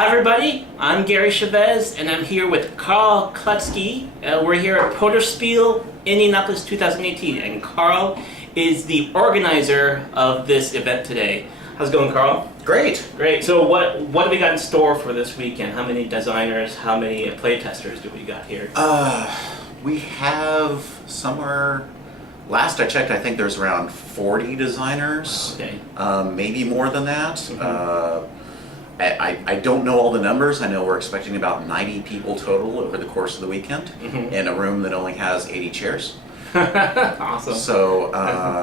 Hi everybody, I'm Gary Chavez and I'm here with Carl Klutzke. We're here at Protospiel Indianapolis 2018 and Carl is the organizer of this event today. How's it going, Carl? Great. Great. So what have we got in store for this weekend? How many designers, how many playtesters do we got here? We have somewhere, last I checked, I think there's around 40 designers. Okay. Maybe more than that. Mm-hmm. I don't know all the numbers. I know we're expecting about 90 people total over the course of the weekend in a room that only has 80 chairs. Awesome. So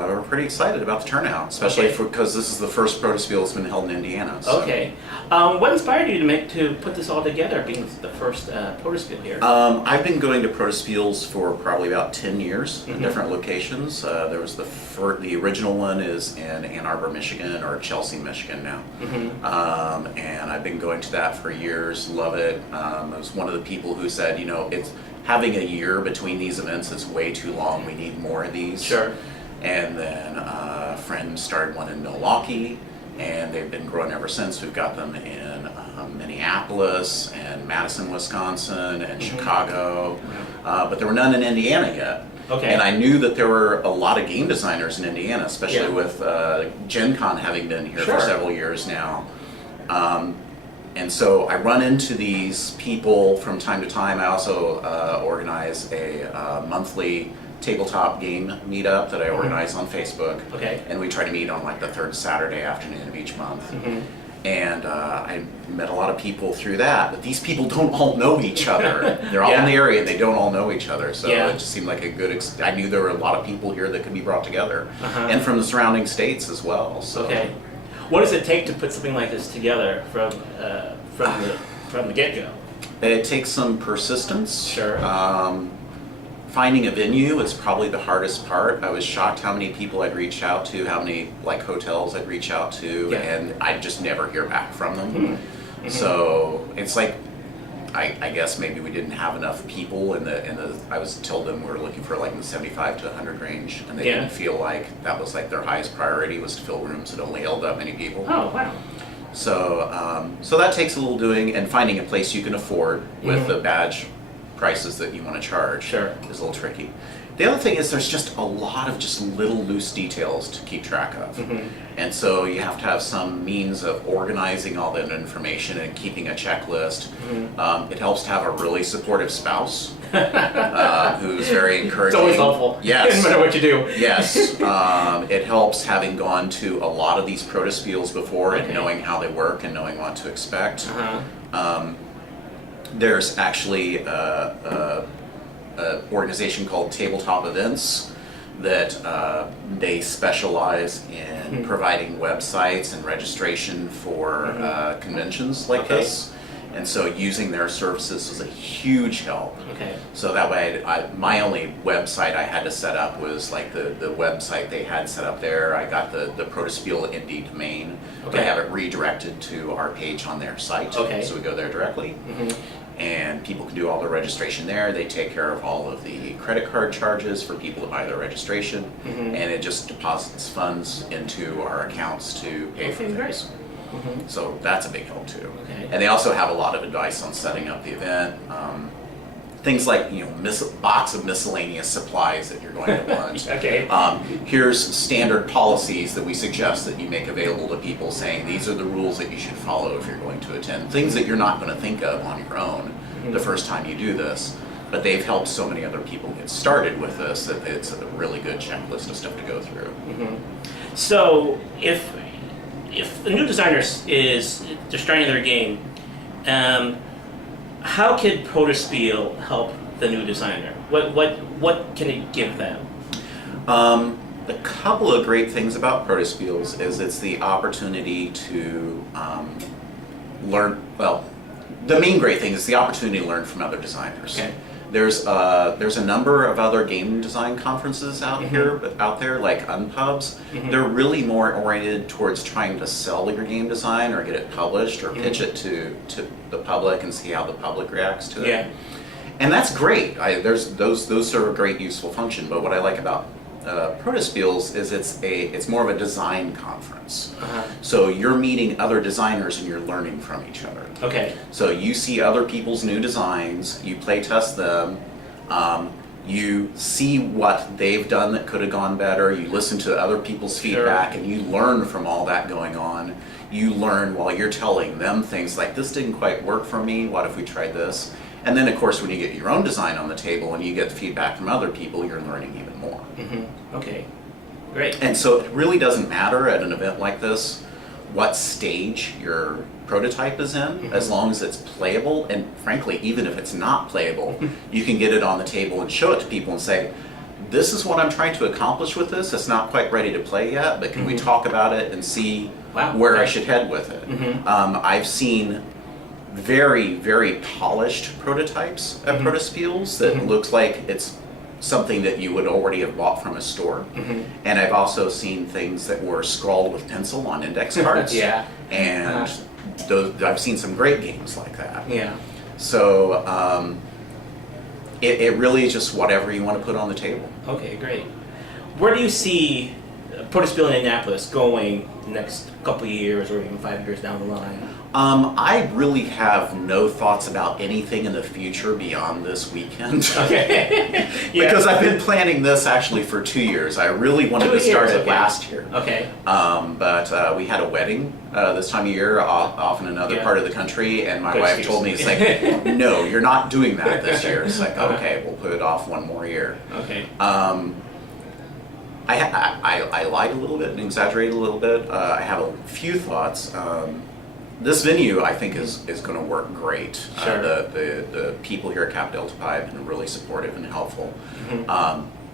we're pretty excited about the turnout, especially because this is the first Protospiel that's been held in Indiana. So. Okay. What inspired you to put this all together, being the first Protospiel here? I've been going to Protospiels for probably about 10 years in different locations. There was the original one is in Ann Arbor, Michigan, or Chelsea, Michigan now. And I've been going to that for years, love it. I was one of the people who said, it's having a year between these events is way too long. We need more of these. Sure. And then a friend started one in Milwaukee, and they've been growing ever since. We've got them in Minneapolis and Madison, Wisconsin, and Chicago, but there were none in Indiana yet. Okay. And I knew that there were a lot of game designers in Indiana, especially with Gen Con having been here for several years now. And so I run into these people from time to time. I also organize a monthly tabletop game meetup that I organize on Facebook. Okay. And we try to meet on like the third Saturday afternoon of each month. And I met a lot of people through that, but these people don't all know each other. They're all in the area and they don't all know each other. So it just seemed like a good, I knew there were a lot of people here that could be brought together. And from the surrounding states as well. So. Okay. What does it take to put something like this together from the get-go? It takes some persistence. Sure. Finding a venue is probably the hardest part. I was shocked how many people I'd reach out to, how many hotels I'd reach out to, and I'd just never hear back from them. So it's like, I guess maybe we didn't have enough people I was told them we were looking for in the 75 to 100 range, and they didn't feel like that was their highest priority was to fill rooms that only held that many people. Oh, wow. So, so that takes a little doing, and finding a place you can afford with the badge prices that you want to charge is a little tricky. The other thing is there's just a lot of just little loose details to keep track of. And so you have to have some means of organizing all that information and keeping a checklist. It helps to have a really supportive spouse who's very encouraging. It's always helpful. Yes. No matter what you do. Yes. It helps having gone to a lot of these Protospiels before and knowing how they work and knowing what to expect. There's actually an organization called Tabletop Events that they specialize in providing websites and registration for conventions like this. And so using their services was a huge help. Okay. So that way, my only website I had to set up was the website they had set up there. I got the Protospiel Indy domain. Okay. They have it redirected to our page on their site. Okay. So we go there directly. And people can do all the registration there. They take care of all of the credit card charges for people to buy their registration. And it just deposits funds into our accounts to pay for things. So that's a big help too. Okay. And they also have a lot of advice on setting up the event. Things like box of miscellaneous supplies that you're going to want. Okay. Here's standard policies that we suggest that you make available to people, saying these are the rules that you should follow if you're going to attend. Things that you're not going to think of on your own the first time you do this, but they've helped so many other people get started with this that it's a really good checklist of stuff to go through. So if the new designer is just starting their game, how can Protospiel help the new designer? What can it give them? A couple of great things about Protospiels is it's the opportunity to learn. Well, the main great thing is the opportunity to learn from other designers. Okay. There's a number of other game design conferences out there, like Unpubs. They're really more oriented towards trying to sell your game design or get it published or pitch it to the public and see how the public reacts to it. And that's great. Those serve a great useful function. But what I like about Protospiels is it's more of a design conference. Uh-huh. So you're meeting other designers and you're learning from each other. Okay. So you see other people's new designs, you play test them, you see what they've done that could have gone better, you listen to other people's feedback, and you learn from all that going on. You learn while you're telling them things like, this didn't quite work for me, what if we tried this? And then of course when you get your own design on the table and you get the feedback from other people, you're learning even more. Mm-hmm. Okay, great. And so it really doesn't matter at an event like this what stage your prototype is in, as long as it's playable, and frankly, even if it's not playable, you can get it on the table and show it to people and say, this is what I'm trying to accomplish with this. It's not quite ready to play yet, but can we talk about it and see where I should head with it? I've seen very, very polished prototypes at Protospiels that looks like it's something that you would already have bought from a store. And I've also seen things that were scrawled with pencil on index cards. And I've seen some great games like that. So it really is just whatever you want to put on the table. Okay, great. Where do you see Protospiel Indianapolis going the next couple of years or even 5 years down the line? I really have no thoughts about anything in the future beyond this weekend. Okay. Because I've been planning this actually for 2 years. I really wanted to start it last year. Okay. But we had a wedding this time of year off in another part of the country, and my wife told me, it's like, no, you're not doing that this year. It's like, okay, we'll put it off one more year. Okay. I lied a little bit and exaggerated a little bit. I have a few thoughts. This venue, I think, is going to work great. Sure. The people here at Cap Delta Pi have been really supportive and helpful.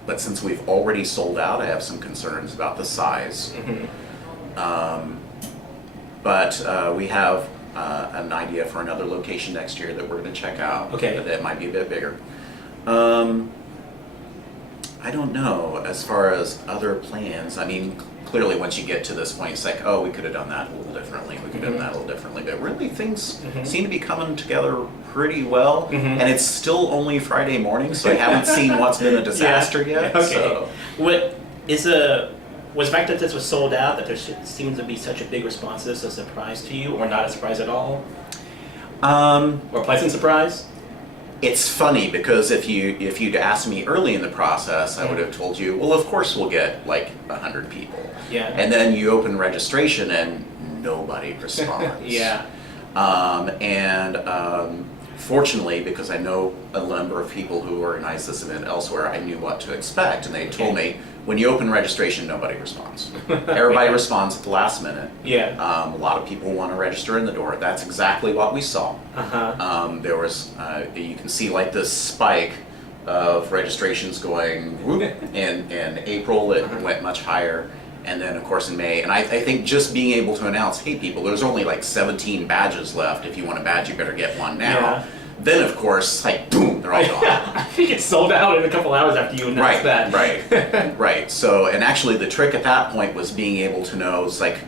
But since we've already sold out, I have some concerns about the size. But we have an idea for another location next year that we're going to check out. Okay. That might be a bit bigger. I don't know, as far as other plans. I mean, clearly once you get to this point, it's like, oh, we could have done that a little differently, we could have done that a little differently. But really things seem to be coming together pretty well. And it's still only Friday morning, so I haven't seen what's been a disaster yet. Okay. So. Was the fact that this was sold out, that there seems to be such a big response to this, a surprise to you, or not a surprise at all? Or a pleasant surprise? It's funny because if you'd asked me early in the process, I would have told you, well, of course we'll get like 100 people. And then you open registration and nobody responds. Fortunately, because I know a number of people who organize this event elsewhere, I knew what to expect, and they told me, when you open registration, nobody responds. Everybody responds at the last minute. A lot of people want to register in the door. That's exactly what we saw. There was, you can see like this spike of registrations going whoop. In April it went much higher, and then of course in May. And I think just being able to announce, hey people, there's only like 17 badges left. If you want a badge, you better get one now. Then of course, like boom, they're all gone. I think it sold out in a couple hours after you announced that. Right. So, and actually the trick at that point was being able to know, it's like,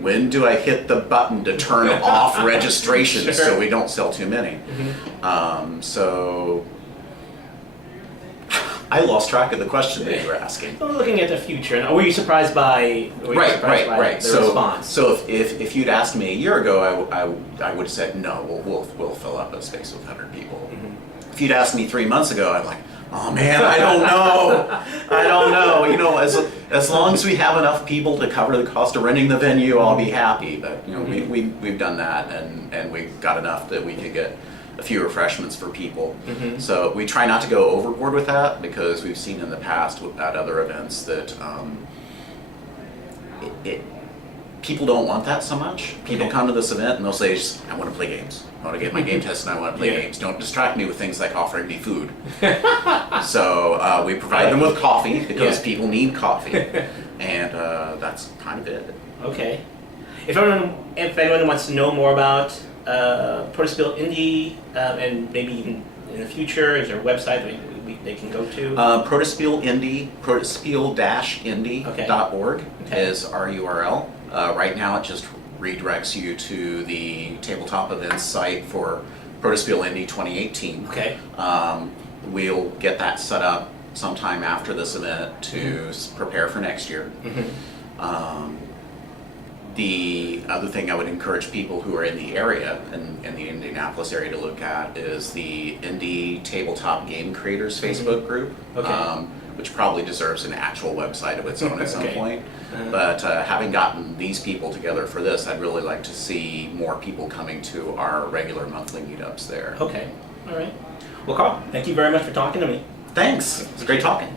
when do I hit the button to turn off registration so we don't sell too many? So, I lost track of the question that you were asking. Well, looking at the future, were you surprised by the response? So if you'd asked me a year ago, I would have said no. We'll fill up a space with 100 people. If you'd asked me 3 months ago, I'm like, oh man, I don't know. You know, as long as we have enough people to cover the cost of renting the venue, I'll be happy. But you know, we've done that, and we've got enough that we could get a few refreshments for people. So we try not to go overboard with that, because we've seen in the past at other events that people don't want that so much. People come to this event and they'll say, I want to play games. I want to get my game test and I want to play games. Don't distract me with things like offering me food. So we provide them with coffee, because people need coffee. And that's kind of it. Okay. If anyone wants to know more about Protospiel Indy, and maybe even in the future, is there a website that they can go to? Protospiel Indy, protospiel-indy.org is our URL. Right now it just redirects you to the tabletop events site for Protospiel Indy 2018. Okay. We'll get that set up sometime after this event to prepare for next year. The other thing I would encourage people who are in the area, in the Indianapolis area, to look at is the Indy Tabletop Game Creators Facebook group, which probably deserves an actual website of its own at some point. But having gotten these people together for this, I'd really like to see more people coming to our regular monthly meetups there. Okay, all right. Well, Carl, thank you very much for talking to me. Thanks. It's great talking.